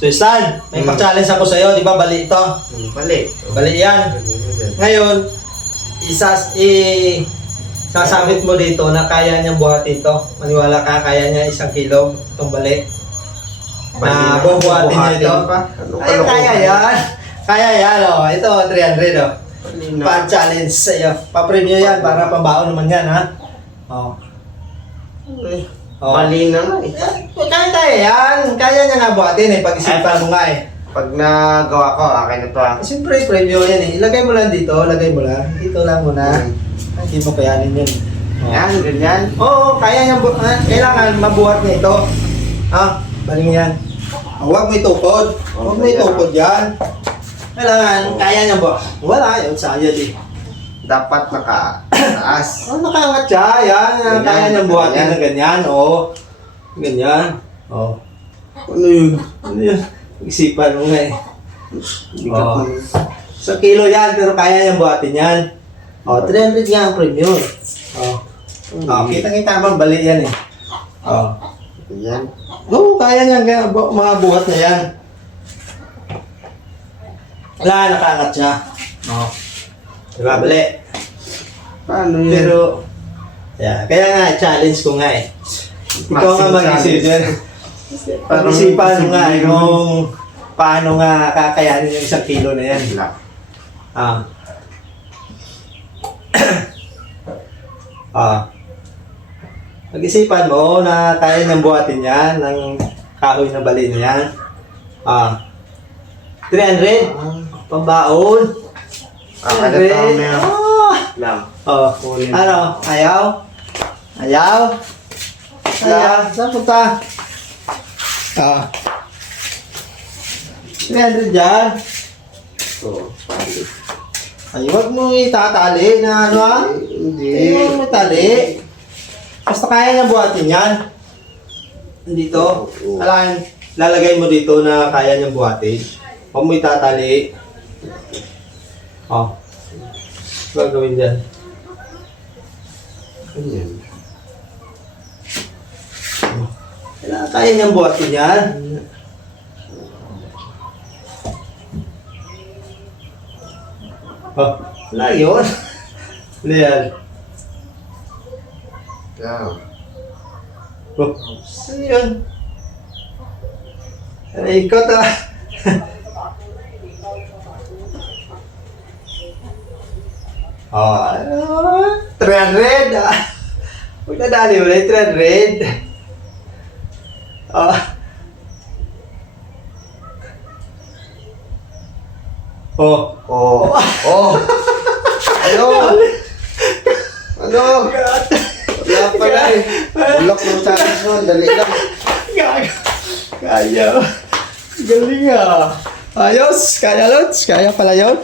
So Stan, may pa-challenge ako sa'yo, di ba? Bali ito. Bali. Bali yan. Ngayon, sasabit mo dito na kaya niyang buhatin ito. Maniwala ka, kaya niya 1 kilo itong bali. Na bubuhatin niya ito. Ay, kaya yan. Kaya yan, oh. Ito, 300, oh. Pa-challenge sa'yo. Pa-premyo yan para pambaon naman yan, ha? Oh. Bali na nga eh. Kaya yan. Kaya niya nga buhatin, eh. Pag-isipan mo nga, eh. Pag nagawa ko, akin na to ah. Siyempre, premyo yan, eh. Ilagay mo lang dito, lagay mo lang. Dito lang muna. Hindi mo kayanin yun. Yan, ganyan. Oo, kaya niya, kailangan mabuhat niya ito. Baling yan. Huwag mo itukod. Huwag mo itukod yan. Kailangan, kaya niya ba? Wala, yun sayad eh. Dapat naka-taas. Nakaangat siya, yan. Ganyan, Kaya niyang buhatin na ganyan, oo. Ganyan. Oo. Ano yun? Ano yun? Isipan mo nga eh. Bigat Oo. mo. 1 kilo yan, pero kaya niyang buhatin yan. 300 nga ang premium. Kita-kita naman, bali yan eh. Yan. Oo, kaya niya, mga buhat na yan. Wala, nakaangat siya. Diba, bali? Paano yun? Pero, kaya nga, challenge ko nga eh. Ikaw nga mag-isip yan. Pag-isipan mo nga eh, kung paano nga kakayanin yung 1 kilo na yan. Pag-isipan mo na kaya niyang buhatin yan ng kahoy na bali na yan. 300. Pambaon. Ano to? Lang. Ano? Ayaw? Ayaw? Ayaw? Saan punta? 300 dyan. Ay, huwag mo itatali na ano Hindi. Huwag mo itali. Basta kaya niya buhatin yan. Dito. Alam, lalagay mo dito na kaya niyang buhatin. Huwag mo itatali. Gagawin dyan. Ganyan. Kaya niyang buhatin yan. Wala yun. Wala yan. Yan. Ano yun? Ikot ah. Oh, 300 ah. Huwag na dali mo na 300. Oh. Ano? Ano? Wala pala eh. Bulak mo sa akin nun. Dali lang. Kaya. Galing ah. Ayos. Kaya, Lods. Kaya pala yun.